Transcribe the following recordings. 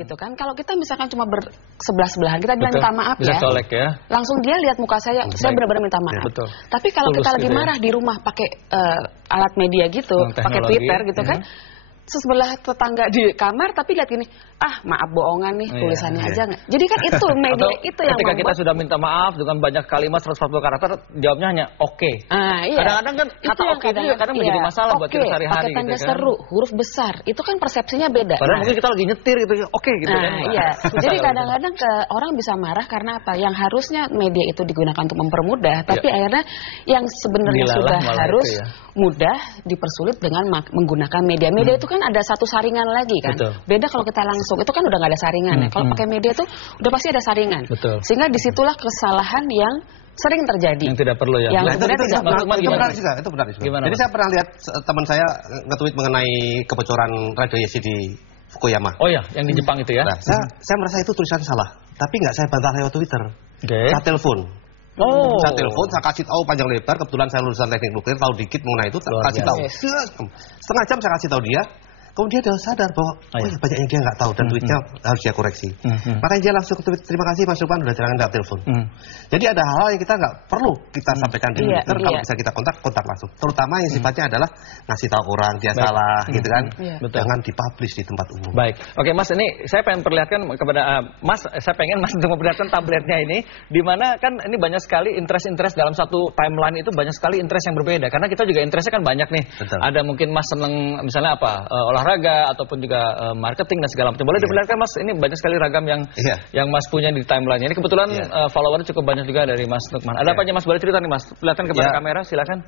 gitu kan. Kalau kita misalkan cuma bersebelah-sebelahan, kita bilang minta maaf bisa ya. colek ya. Langsung dia lihat muka saya benar-benar minta maaf. Betul. Tapi kalau kita lagi marah di rumah pakai alat media gitu, pakai Twitter gitu kan. Sebelah tetangga di kamar tapi lihat gini, maaf bohongan nih tulisannya aja nggak. Jadi kan itu media itu yang ketika kita sudah minta maaf dengan banyak kalimat 140 karakter, jawabnya hanya oke. Iya. Kadang-kadang kan kata oke itu kadang menjadi masalah buat kita sehari-hari pakai tanda gitu kan. seru, huruf besar, itu kan persepsinya beda. Padahal mungkin kita lagi nyetir gitu, oke gitu kan. Iya. Jadi kadang-kadang orang bisa marah karena apa? Yang harusnya media itu digunakan untuk mempermudah, tapi akhirnya yang sebenarnya sudah harus mudah dipersulit dengan menggunakan media. Media itu kan ada satu saringan lagi kan. Beda kalau kita langsung, itu kan udah nggak ada saringan ya. Kalau pakai media itu udah pasti ada saringan. Sehingga disitulah kesalahan yang sering terjadi. Yang tidak perlu ya. Itu benar juga. Gimana, jadi saya pernah lihat teman saya nge-tweet mengenai kebocoran radio Yesi di Fukuyama. Oh ya, yang di Jepang itu ya. Nah, saya merasa itu tulisan salah. Tapi nggak saya bantah lewat Twitter. Saya telepon. Saya telepon, saya kasih tahu panjang lebar. Kebetulan saya lulusan teknik nuklir, tahu dikit mengenai itu. Kasih tahu. Setengah jam saya kasih tahu dia. Kemudian dia sadar bahwa banyak yang dia nggak tahu dan tweetnya harus dia koreksi. Makanya dia langsung tweet, terima kasih Mas Lukman udah jangan nggak telepon. Jadi ada hal yang kita nggak perlu kita sampaikan di Twitter. Kalau bisa kita kontak langsung. Terutama yang sifatnya adalah ngasih tahu orang dia salah gitu kan. Jangan dipublish di tempat umum. Baik, oke Mas, ini saya pengen perlihatkan kepada Mas, saya pengen Mas untuk memperlihatkan tabletnya ini, di mana kan ini banyak sekali interest dalam satu timeline itu banyak sekali interest yang berbeda. Karena kita juga interestnya kan banyak nih. Ada mungkin Mas seneng misalnya apa olahraga ataupun juga marketing dan segala macam. Boleh diperlihatkan Mas, ini banyak sekali ragam yang Mas punya di timeline. Ini kebetulan followernya cukup banyak juga dari Mas Lukman. Ada apa aja Mas, boleh cerita nih Mas? Perlihatkan kepada kamera, silakan.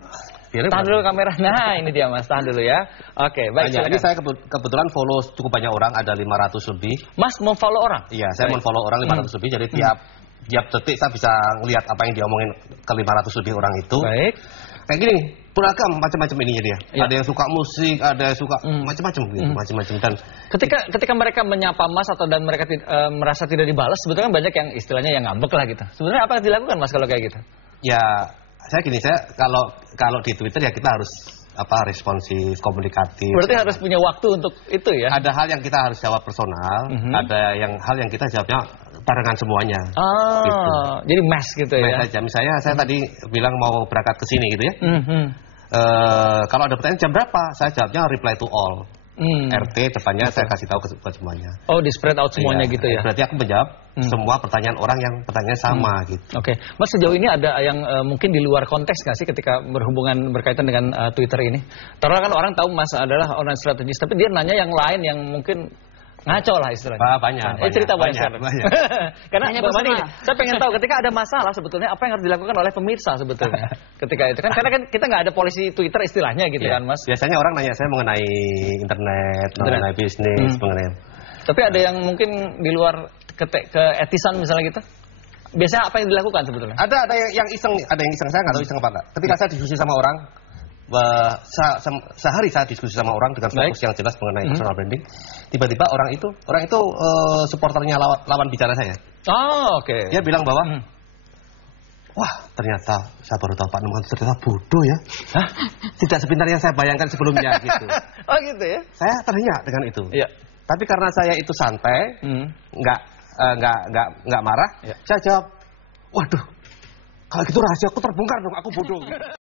Tahan dulu kamera. Nah, ini dia Mas, tahan dulu ya. Oke, baik. Ini saya kebetulan follow cukup banyak orang, ada 500 lebih. Mas mau follow orang? Iya, saya mau follow orang 500 lebih. Jadi tiap detik saya bisa ngelihat apa yang diomongin ke 500 lebih orang itu. Baik. Kayak gini, beragam macam-macam ininya dia. Ada yang suka musik, ada yang suka macam-macam gitu, macam-macam. Dan ketika mereka menyapa Mas atau dan mereka merasa tidak dibalas, sebetulnya banyak yang istilahnya yang ngambek lah gitu. Sebenarnya apa yang dilakukan Mas kalau kayak gitu? Ya, saya kalau di Twitter ya kita harus responsif, komunikatif. Berarti harus punya waktu untuk itu ya? Ada hal yang kita harus jawab personal, ada hal yang kita jawabnya barengan semuanya. Gitu. Jadi mass gitu ya? Saja. Misalnya saya tadi bilang mau berangkat ke sini gitu ya. Kalau ada pertanyaan jam berapa, saya jawabnya reply to all. RT depannya saya kasih tahu ke semuanya. Oh, di spread out semuanya gitu ya? Berarti aku menjawab semua pertanyaan orang yang pertanyaan sama gitu. Oke. Mas, sejauh ini ada yang mungkin di luar konteks nggak sih ketika berkaitan dengan Twitter ini? Karena kan orang tahu Mas adalah online strategis, tapi dia nanya yang lain yang mungkin ngaco lah istilahnya. Banyak. Cerita banyak. Karena saya pengen tahu ketika ada masalah sebetulnya apa yang harus dilakukan oleh pemirsa sebetulnya. Ketika itu kan karena kan kita nggak ada polisi Twitter istilahnya gitu kan Mas. Biasanya orang nanya saya mengenai internet, mengenai bisnis, mengenai. Tapi ada yang mungkin di luar keetisan misalnya gitu. Biasanya apa yang dilakukan sebetulnya? Ada yang iseng, saya nggak tahu iseng apa enggak. Ketika saya diskusi sama orang, sehari saya diskusi sama orang dengan fokus yang jelas mengenai personal branding. Tiba-tiba orang itu supporternya lawan bicara saya. Oh, oke. Dia bilang bahwa wah, ternyata saya baru tahu Pak Numan ternyata bodoh ya. Tidak sepintar yang saya bayangkan sebelumnya gitu. Oh gitu ya. Saya terhenyak dengan itu. Iya. Tapi karena saya itu santai, nggak marah, saya jawab, waduh, kalau gitu rahasia aku terbongkar dong, aku bodoh.